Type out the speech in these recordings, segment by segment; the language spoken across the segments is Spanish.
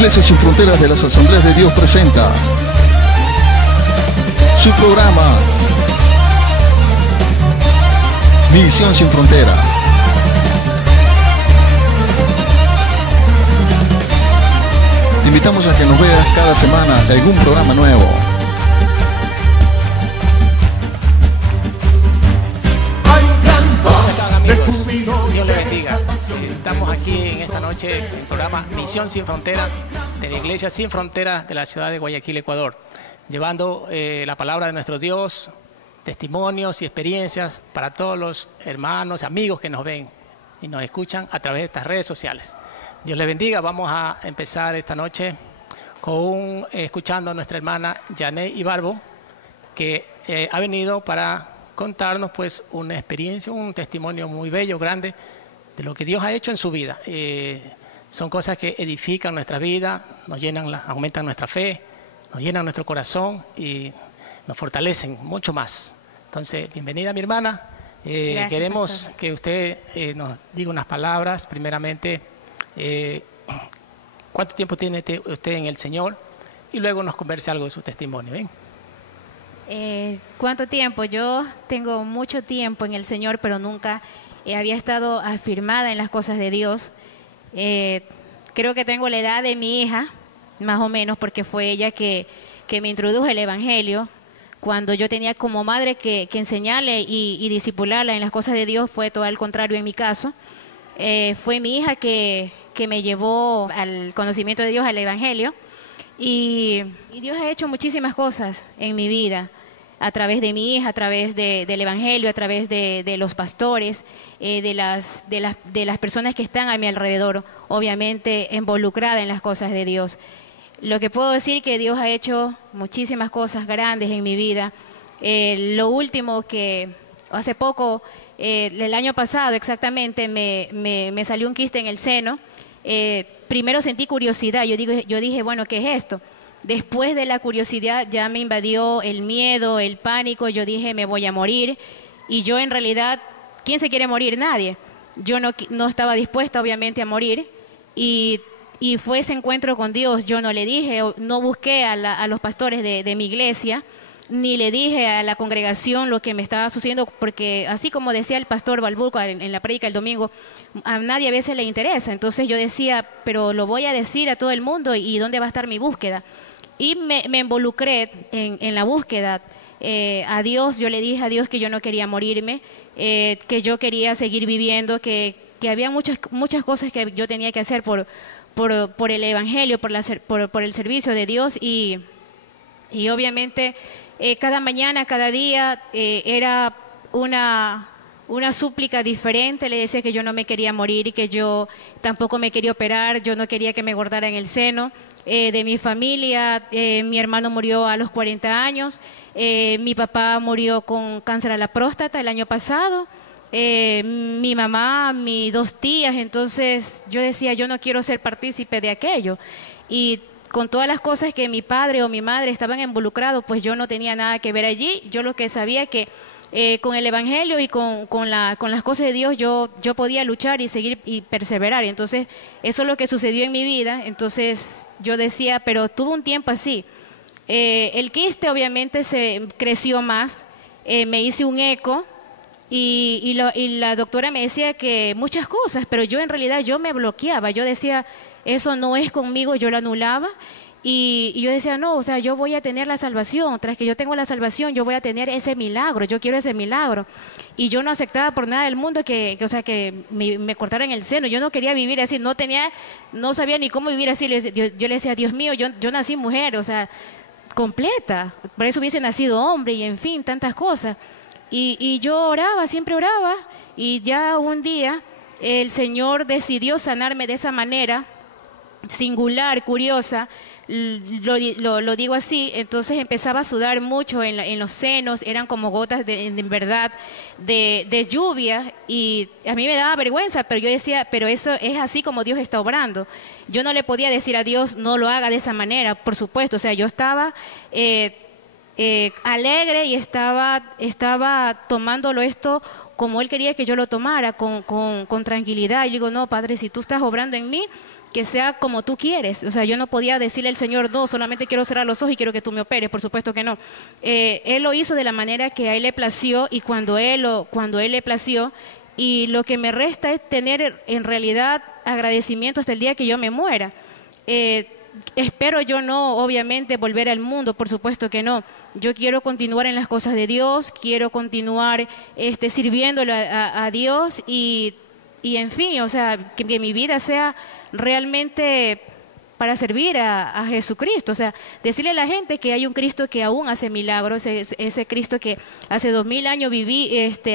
Iglesia Sin Fronteras de las Asambleas de Dios presenta su programa Misión Sin Frontera. Te invitamos a que nos veas cada semana en un programa nuevo. Dios le bendiga. Estamos aquí en esta noche en el programa Misión Sin Frontera de la Iglesia Sin Fronteras de la ciudad de Guayaquil, Ecuador, llevando la palabra de nuestro Dios, testimonios y experiencias para todos los hermanos, amigos que nos ven y nos escuchan a través de estas redes sociales. Dios le bendiga. Vamos a empezar esta noche escuchando a nuestra hermana Janet Ibarbo, que ha venido para contarnos pues una experiencia, un testimonio muy bello, grande, de lo que Dios ha hecho en su vida. Son cosas que edifican nuestra vida, nos llenan, aumentan nuestra fe, nos llenan nuestro corazón y nos fortalecen mucho más. Entonces, bienvenida mi hermana. Gracias, queremos pastor, que usted nos diga unas palabras. Primeramente, ¿cuánto tiempo tiene usted en el Señor? Y luego nos converse algo de su testimonio. ¿Ven? ¿Cuánto tiempo? Yo tengo mucho tiempo en el Señor, pero nunca había estado afirmada en las cosas de Dios. Creo que tengo la edad de mi hija, más o menos, porque fue ella que me introdujo el Evangelio. Cuando yo tenía como madre que enseñarle y discipularla en las cosas de Dios, fue todo al contrario en mi caso. Fue mi hija que me llevó al conocimiento de Dios, al Evangelio. Y Dios ha hecho muchísimas cosas en mi vida, a través de mi hija, a través del Evangelio, a través de los pastores, de las personas que están a mi alrededor, obviamente involucrada en las cosas de Dios. Lo que puedo decir que Dios ha hecho muchísimas cosas grandes en mi vida. Lo último que hace poco, el año pasado exactamente, me salió un quiste en el seno. Primero sentí curiosidad, yo dije, bueno, ¿qué es esto? Después de la curiosidad ya me invadió el miedo, el pánico, yo dije, me voy a morir. Y yo en realidad, ¿quién se quiere morir? Nadie. Yo no estaba dispuesta obviamente a morir y fue ese encuentro con Dios. Yo no le dije, no busqué a los pastores de mi iglesia, ni le dije a la congregación lo que me estaba sucediendo, porque así como decía el pastor Balbuco en la prédica el domingo, a nadie a veces le interesa. Entonces yo decía, pero lo voy a decir a todo el mundo y ¿dónde va a estar mi búsqueda? Y me involucré en la búsqueda. A Dios, yo le dije a Dios que yo no quería morirme, que yo quería seguir viviendo, que había muchas cosas que yo tenía que hacer por el Evangelio, por el servicio de Dios y obviamente cada mañana, cada día era una súplica diferente. Le decía que yo no me quería morir y que yo tampoco me quería operar, yo no quería que me guardaran el seno. De mi familia, mi hermano murió a los 40 años, mi papá murió con cáncer a la próstata el año pasado, mi mamá, mis 2 tías. Entonces yo decía, yo no quiero ser partícipe de aquello. Y con todas las cosas que mi padre o mi madre estaban involucrados, pues yo no tenía nada que ver allí. Yo lo que sabía que con el Evangelio y con las cosas de Dios yo podía luchar y seguir y perseverar. Entonces eso es lo que sucedió en mi vida. Entonces yo decía, pero tuve un tiempo así. El quiste obviamente se creció más, me hice un eco y la doctora me decía que muchas cosas, pero yo en realidad yo me bloqueaba. Yo decía, eso no es conmigo, yo lo anulaba. Y yo decía, no, o sea, yo voy a tener la salvación. Tras que yo tengo la salvación, yo voy a tener ese milagro, yo quiero ese milagro. Y yo no aceptaba por nada del mundo que me cortaran el seno. Yo no quería vivir así, no sabía ni cómo vivir así. Yo le decía, Dios mío, yo nací mujer, o sea, completa. Por eso hubiese nacido hombre y en fin, tantas cosas. Y yo oraba, siempre oraba. Y ya un día el Señor decidió sanarme de esa manera, singular, curiosa. Lo digo así. Entonces empezaba a sudar mucho en los senos, eran como gotas en verdad de lluvia y a mí me daba vergüenza, pero yo decía, pero eso es así como Dios está obrando. Yo no le podía decir a Dios, no lo haga de esa manera, por supuesto. O sea, yo estaba alegre y estaba tomándolo esto como Él quería que yo lo tomara, con tranquilidad. Y digo, no, Padre, si tú estás obrando en mí, que sea como tú quieres. O sea, yo no podía decirle al Señor, no, solamente quiero cerrar los ojos y quiero que tú me operes, por supuesto que no. Él lo hizo de la manera que a Él le plació y cuando Él le plació, y lo que me resta es tener en realidad agradecimiento hasta el día que yo me muera. Espero yo no, obviamente, volver al mundo, por supuesto que no. Yo quiero continuar en las cosas de Dios, quiero continuar sirviéndole a Dios y en fin, o sea, que mi vida sea realmente para servir a Jesucristo. O sea, decirle a la gente que hay un Cristo que aún hace milagros, ese Cristo que hace 2000 años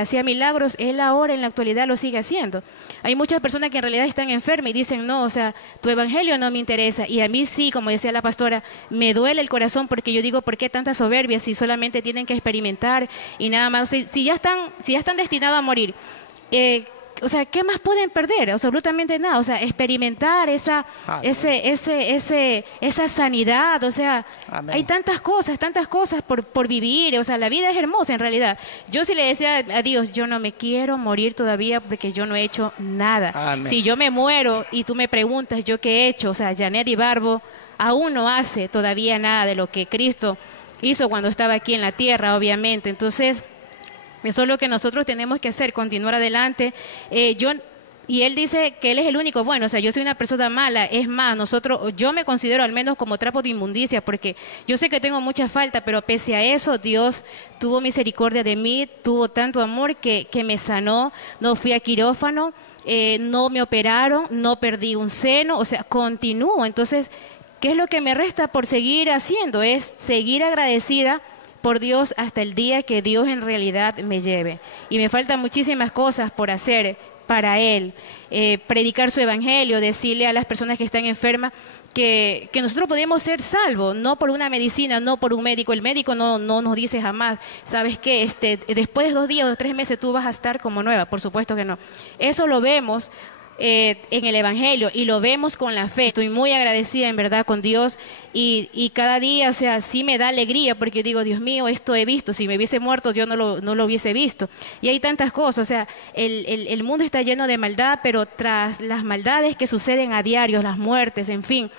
hacía milagros, Él ahora en la actualidad lo sigue haciendo. Hay muchas personas que en realidad están enfermas y dicen, no, o sea, tu evangelio no me interesa. Y a mí sí, como decía la pastora, me duele el corazón porque yo digo, ¿por qué tanta soberbia si solamente tienen que experimentar y nada más? O sea, si ya están destinados a morir, o sea, ¿qué más pueden perder? O sea, absolutamente nada. O sea, experimentar esa sanidad. O sea, amén. Hay tantas cosas por vivir. O sea, la vida es hermosa en realidad. Yo sí le decía a Dios, yo no me quiero morir todavía porque yo no he hecho nada. Amén. Si yo me muero y tú me preguntas yo qué he hecho, o sea, Janet Ibarbo aún no hace todavía nada de lo que Cristo hizo cuando estaba aquí en la tierra, obviamente. Entonces, eso es lo que nosotros tenemos que hacer, continuar adelante. Y él dice que él es el único bueno, o sea, yo soy una persona mala. Es más, yo me considero al menos como trapo de inmundicia, porque yo sé que tengo mucha falta, pero pese a eso, Dios tuvo misericordia de mí, tuvo tanto amor que me sanó. No fui a quirófano, no me operaron, no perdí un seno, o sea, continúo. Entonces, ¿qué es lo que me resta por seguir haciendo? Es seguir agradecida por Dios hasta el día que Dios en realidad me lleve. Y me faltan muchísimas cosas por hacer para Él. Predicar su evangelio, decirle a las personas que están enfermas que nosotros podemos ser salvos, no por una medicina, no por un médico. El médico no nos dice jamás, ¿sabes qué? Después de 2 días o 3 meses tú vas a estar como nueva, por supuesto que no. Eso lo vemos en el evangelio y lo vemos con la fe. Estoy muy agradecida en verdad con Dios y cada día, o sea, sí me da alegría porque digo, Dios mío, esto he visto. Si me hubiese muerto yo no lo hubiese visto. Y hay tantas cosas, o sea, el mundo está lleno de maldad, pero tras las maldades que suceden a diario, las muertes, en fin,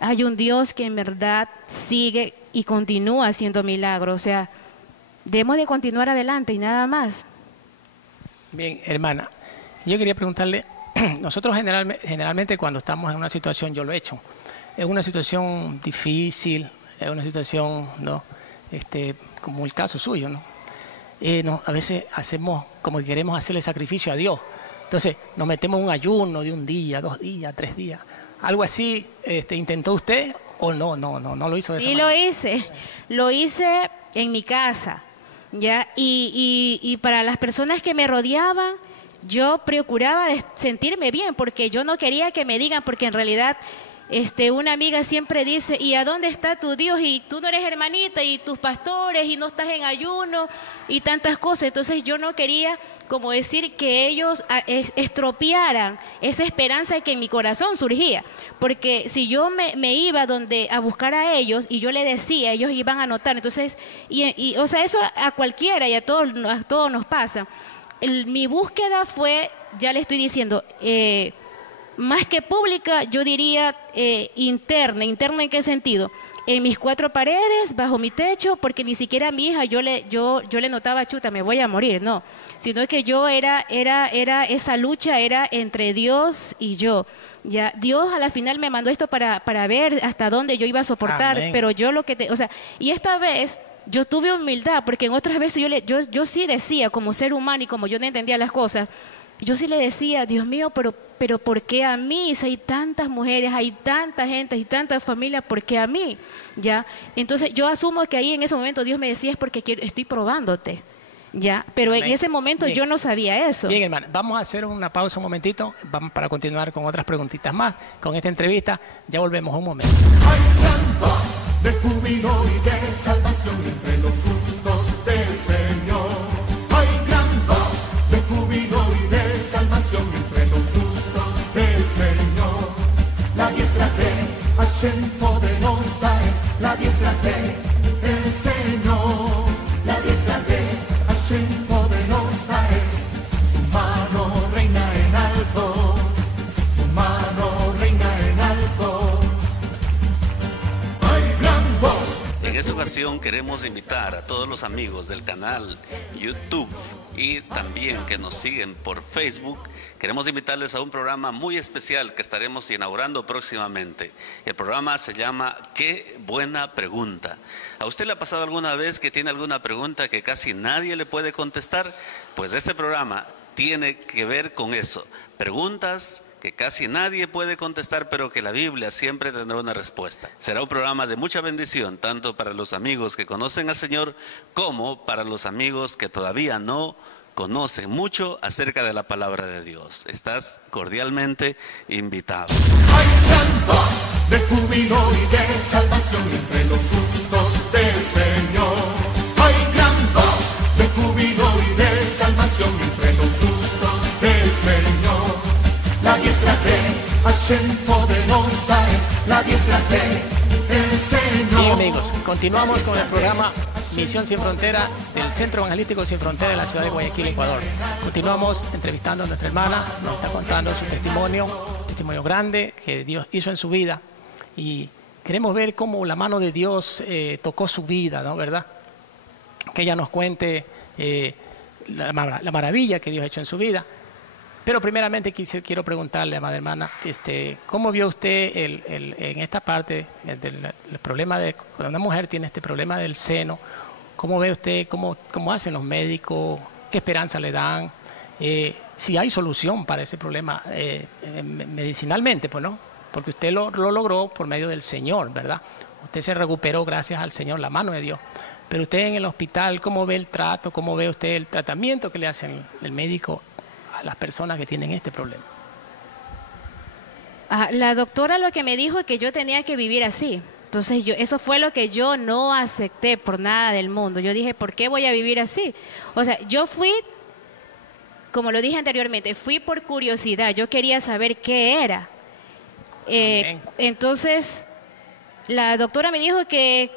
hay un Dios que en verdad sigue y continúa haciendo milagros. O sea, debemos de continuar adelante y nada más. Bien, hermana, yo quería preguntarle, nosotros generalmente cuando estamos en una situación, yo lo he hecho, es una situación difícil, es una situación, ¿no? Como el caso suyo, ¿no? A veces hacemos como que queremos hacerle sacrificio a Dios. Entonces nos metemos en un ayuno de 1 día, 2 días, 3 días. ¿Algo así intentó usted o no lo hizo de esa manera? Sí, lo hice en mi casa, ¿ya? Y para las personas que me rodeaban, yo procuraba sentirme bien porque yo no quería que me digan, porque en realidad una amiga siempre dice, ¿y a dónde está tu Dios? Y tú no eres hermanita y tus pastores y no estás en ayuno y tantas cosas. Entonces yo no quería como decir que ellos estropearan esa esperanza que en mi corazón surgía, porque si yo me iba a buscar a ellos y yo le decía, ellos iban a notar. Entonces, o sea, eso a cualquiera y a todos nos pasa. Mi búsqueda fue, ya le estoy diciendo, más que pública, yo diría interna. ¿Interna en qué sentido? En mis 4 paredes, bajo mi techo, porque ni siquiera a mi hija yo le notaba, chuta, me voy a morir, no. Sino que yo era esa lucha era entre Dios y yo. Ya, Dios a la final me mandó esto para ver hasta dónde yo iba a soportar. Amén. Pero yo y esta vez yo tuve humildad, porque en otras veces yo sí decía, como ser humano y como yo no entendía las cosas, yo sí le decía, Dios mío, pero ¿por qué a mí? Si hay tantas mujeres, hay tanta gente, hay tantas familias, ¿por qué a mí? ¿Ya? Entonces yo asumo que ahí en ese momento Dios me decía, es porque estoy probándote, ¿ya? Pero amén. En ese momento bien. Yo no sabía eso. Bien, hermano, vamos a hacer una pausa un momentito, vamos para continuar con otras preguntitas más, con esta entrevista, ya volvemos un momento. Hay gran voz de júbilo y de salvación entre los justos del Señor. Hay gran voz de júbilo y de salvación entre los justos del Señor. La diestra de Hashem poderosa es la diestra del Señor. La diestra de Hashem poderosa es, su mano reina en alto, su mano reina en ocasión queremos invitar a todos los amigos del canal YouTube y también que nos siguen por Facebook. Queremos invitarles a un programa muy especial que estaremos inaugurando próximamente. El programa se llama ¡Qué buena pregunta! ¿A usted le ha pasado alguna vez que tiene alguna pregunta que casi nadie le puede contestar? Pues este programa tiene que ver con eso. Preguntas que casi nadie puede contestar, pero que la Biblia siempre tendrá una respuesta. Será un programa de mucha bendición, tanto para los amigos que conocen al Señor, como para los amigos que todavía no conocen mucho acerca de la palabra de Dios. Estás cordialmente invitado. Hay gran voz de júbilo y de salvación entre los justos del Señor. Hay gran voz de júbilo y de salvación entre los justos del Señor. La diestra de Hashem poderosa es la diestra del Señor. Bien, amigos, continuamos con el programa Misión Sin Frontera del Centro Evangelístico Sin Frontera de la ciudad de Guayaquil, Ecuador. Continuamos entrevistando a nuestra hermana, nos está contando su testimonio, un testimonio grande que Dios hizo en su vida, y queremos ver cómo la mano de Dios tocó su vida, ¿no? ¿Verdad? Que ella nos cuente la maravilla que Dios ha hecho en su vida. Pero primeramente quiero preguntarle, amada hermana, ¿cómo vio usted en esta parte del problema de cuando una mujer tiene este problema del seno? ¿Cómo ve usted, cómo hacen los médicos? ¿Qué esperanza le dan? Si hay solución para ese problema medicinalmente, pues no, porque usted lo logró por medio del Señor, ¿verdad? Usted se recuperó gracias al Señor, la mano de Dios. Pero usted en el hospital, ¿cómo ve el trato? ¿Cómo ve usted el tratamiento que le hacen el médico a las personas que tienen este problema? La doctora lo que me dijo es que yo tenía que vivir así. Entonces eso fue lo que yo no acepté por nada del mundo. Yo dije, ¿por qué voy a vivir así? O sea, yo fui, como lo dije anteriormente, fui por curiosidad. Yo quería saber qué era. Entonces, la doctora me dijo que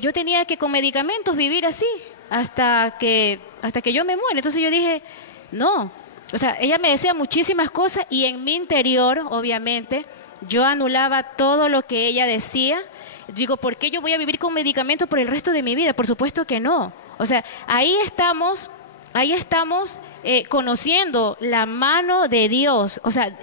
yo tenía que con medicamentos vivir así hasta que yo me muera. Entonces yo dije, no. O sea, ella me decía muchísimas cosas y en mi interior, obviamente, yo anulaba todo lo que ella decía. Digo, ¿por qué yo voy a vivir con medicamentos por el resto de mi vida? Por supuesto que no. O sea, ahí estamos conociendo la mano de Dios. O sea,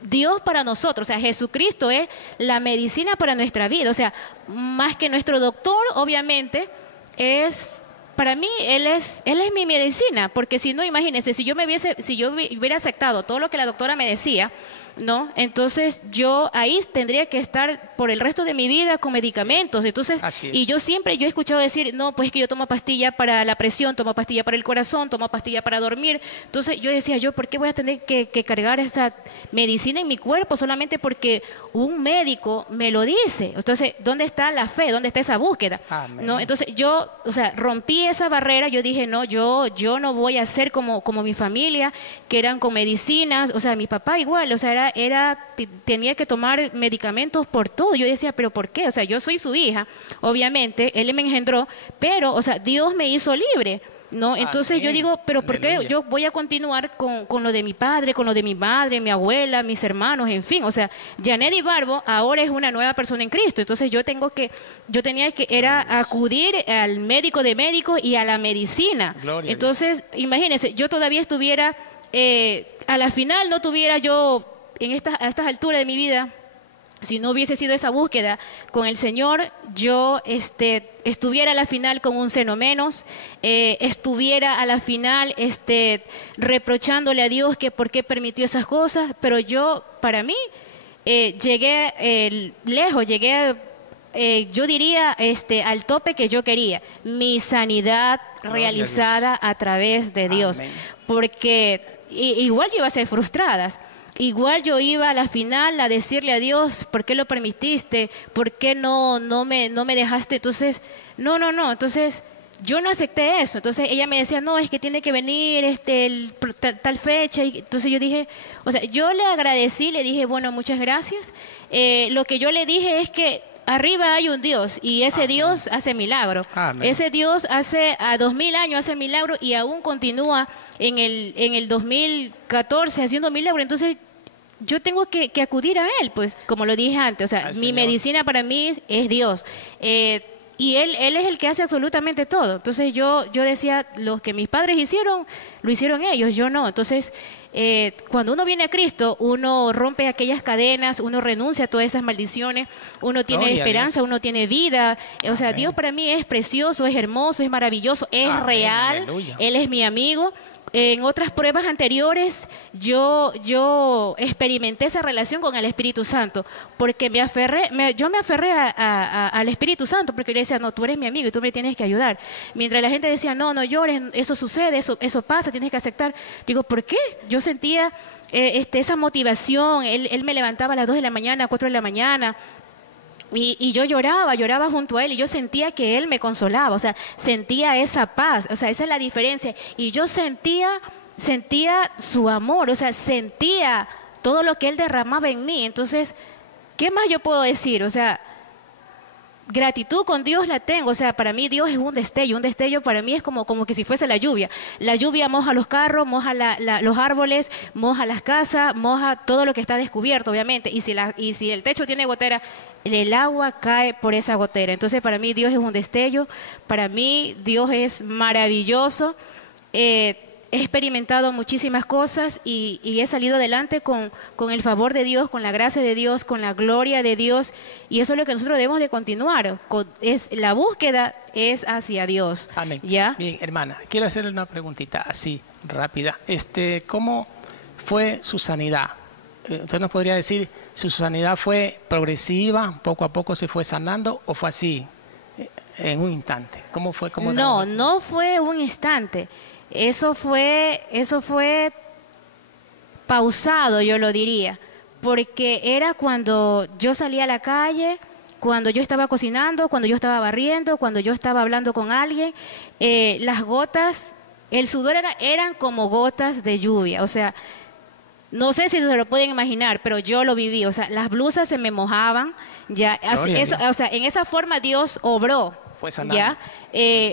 Dios para nosotros. O sea, Jesucristo es la medicina para nuestra vida. O sea, más que nuestro doctor, obviamente, para mí, él es mi medicina, porque si no, imagínense, si yo hubiera aceptado todo lo que la doctora me decía, ¿no? Entonces yo ahí tendría que estar por el resto de mi vida con medicamentos. Entonces, y yo he escuchado decir, no, pues es que yo tomo pastilla para la presión, tomo pastilla para el corazón, tomo pastilla para dormir. Entonces yo decía, ¿por qué voy a tener que cargar esa medicina en mi cuerpo solamente porque un médico me lo dice? Entonces, ¿dónde está la fe? ¿Dónde está esa búsqueda? ¿No? Entonces yo, rompí esa barrera. Yo dije, no, yo no voy a ser como mi familia, que eran con medicinas. O sea, mi papá igual, o sea, tenía que tomar medicamentos por todo. Yo decía, ¿pero por qué? O sea, yo soy su hija, obviamente, él me engendró, pero, o sea, Dios me hizo libre, ¿no? Entonces yo digo, ¿pero por qué yo voy a continuar con lo de mi padre, con lo de mi madre, mi abuela, mis hermanos, en fin? O sea, Janet Ibarbo ahora es una nueva persona en Cristo. Entonces yo tenía que acudir al médico de médicos y a la medicina. Entonces, imagínense, yo todavía estuviera, a la final no tuviera yo, a estas alturas de mi vida, si no hubiese sido esa búsqueda con el Señor, yo estuviera a la final con un seno menos, estuviera a la final reprochándole a Dios que por qué permitió esas cosas. Pero yo, para mí, llegué lejos, llegué, yo diría, al tope que yo quería, mi sanidad realizada a través de Dios. Amén. Porque igual yo iba a ser frustrada. Igual yo iba a la final a decirle a Dios, ¿por qué lo permitiste? ¿Por qué no me dejaste? Entonces, no. Entonces, yo no acepté eso. Entonces, ella me decía, no, es que tiene que venir tal fecha. Y entonces yo dije, o sea, yo le agradecí, le dije, bueno, muchas gracias. Lo que yo le dije es que arriba hay un Dios y ese Dios hace milagro. Ese Dios a 2000 años hace milagro y aún continúa en el 2014 haciendo milagro. Entonces yo tengo que acudir a Él, pues, como lo dije antes. O sea, mi medicina para mí es Dios. y él es el que hace absolutamente todo. Entonces yo decía, lo que mis padres hicieron, lo hicieron ellos, yo no. Entonces, cuando uno viene a Cristo, uno rompe aquellas cadenas, uno renuncia a todas esas maldiciones, uno tiene Gloria a esperanza, Dios. uno tiene vida. O sea, Amén. Dios para mí es precioso, es hermoso, es maravilloso, es Amén, real, aleluya. Él es mi amigo. En otras pruebas anteriores yo experimenté esa relación con el Espíritu Santo, porque yo me aferré al Espíritu Santo, porque yo decía, no, tú eres mi amigo y tú me tienes que ayudar. Mientras la gente decía, no, no llores, eso sucede, eso pasa, tienes que aceptar. Digo, ¿por qué? Yo sentía esa motivación, él me levantaba a las 2 de la mañana, 4 de la mañana, y yo lloraba junto a él, y yo sentía que él me consolaba, o sea, sentía esa paz, o sea, esa es la diferencia, y yo sentía su amor, o sea, sentía todo lo que él derramaba en mí. Entonces, ¿qué más yo puedo decir? O sea, gratitud con Dios la tengo, o sea, para mí Dios es un destello para mí es como que si fuese la lluvia moja los carros, moja los árboles, moja las casas, moja todo lo que está descubierto, obviamente, y si el techo tiene gotera, el agua cae por esa gotera. Entonces para mí Dios es un destello, para mí Dios es maravilloso. He experimentado muchísimas cosas y he salido adelante con el favor de Dios, con la gracia de Dios, con la gloria de Dios, y eso es lo que nosotros debemos de continuar. La búsqueda es hacia Dios. Amén. ¿Ya? Bien, hermana, quiero hacerle una preguntita así, rápida. ¿Cómo fue su sanidad? ¿Usted nos podría decir si su sanidad fue progresiva, poco a poco se fue sanando, o fue así, en un instante? ¿Cómo fue? No fue un instante. Eso fue pausado, yo lo diría, porque era cuando yo salía a la calle, cuando yo estaba cocinando, cuando yo estaba barriendo, cuando yo estaba hablando con alguien, las gotas, el sudor eran como gotas de lluvia, o sea, no sé si se lo pueden imaginar, pero yo lo viví, o sea, las blusas se me mojaban, ya, o sea, en esa forma Dios obró. ¿Ya?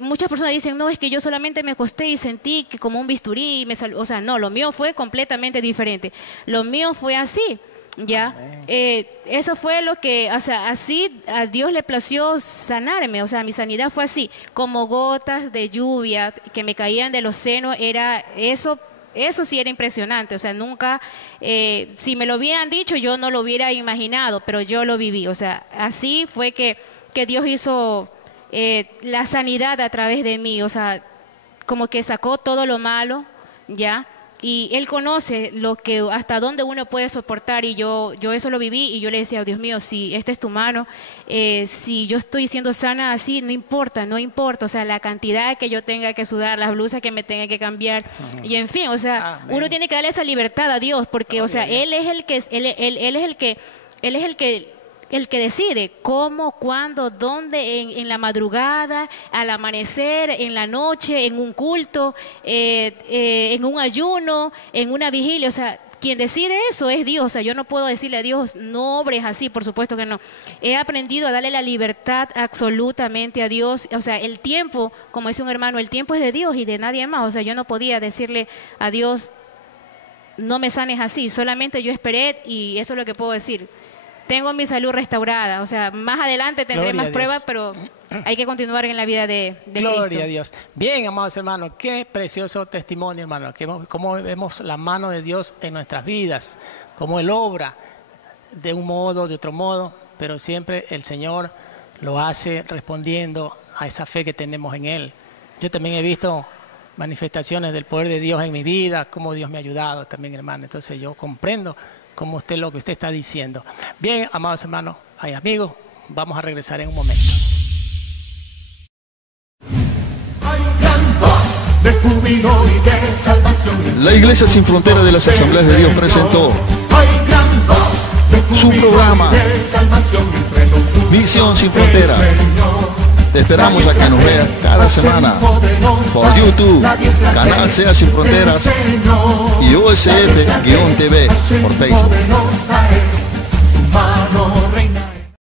Muchas personas dicen, no, es que yo solamente me acosté y sentí que como un bisturí, o sea, no, lo mío fue completamente diferente. Lo mío fue así, ¿ya? Eso fue lo que, o sea, así a Dios le plació sanarme, o sea, mi sanidad fue así, como gotas de lluvia que me caían de los senos, era eso. Eso sí era impresionante, o sea, nunca, si me lo hubieran dicho yo no lo hubiera imaginado, pero yo lo viví, o sea, así fue que Dios hizo la sanidad a través de mí, o sea, como que sacó todo lo malo, ¿ya? Y Él conoce hasta dónde uno puede soportar, y yo eso lo viví, y yo le decía, oh, Dios mío, si esta es tu mano, si yo estoy siendo sana así, no importa, o sea, la cantidad que yo tenga que sudar, las blusas que me tenga que cambiar, y en fin, o sea, uno tiene que darle esa libertad a Dios, porque, o sea, Él es el que decide cómo, cuándo, dónde, en la madrugada, al amanecer, en la noche, en un culto, en un ayuno, en una vigilia. O sea, quien decide eso es Dios. O sea, yo no puedo decirle a Dios, no obres así, por supuesto que no. He aprendido a darle la libertad absolutamente a Dios. O sea, el tiempo, como dice un hermano, el tiempo es de Dios y de nadie más. O sea, yo no podía decirle a Dios, no me sanes así. Solamente yo esperé, y eso es lo que puedo decir. Tengo mi salud restaurada, o sea, más adelante tendré más pruebas, pero hay que continuar en la vida de Cristo. Gloria a Dios. Bien, amados hermanos, qué precioso testimonio, hermano, cómo vemos la mano de Dios en nuestras vidas, cómo Él obra de un modo, de otro modo, pero siempre el Señor lo hace respondiendo a esa fe que tenemos en Él. Yo también he visto manifestaciones del poder de Dios en mi vida, cómo Dios me ha ayudado también, hermano, entonces yo comprendo como lo que usted está diciendo. Bien, amados hermanos y amigos, vamos a regresar en un momento. De júbilo y de salvación. La Iglesia Sin Fronteras de las Asambleas de Dios presentó su programa Misión Sin Fronteras. Te esperamos a que nos veas cada semana por YouTube, Canal Sea Sin Fronteras y OSF-TV por Facebook.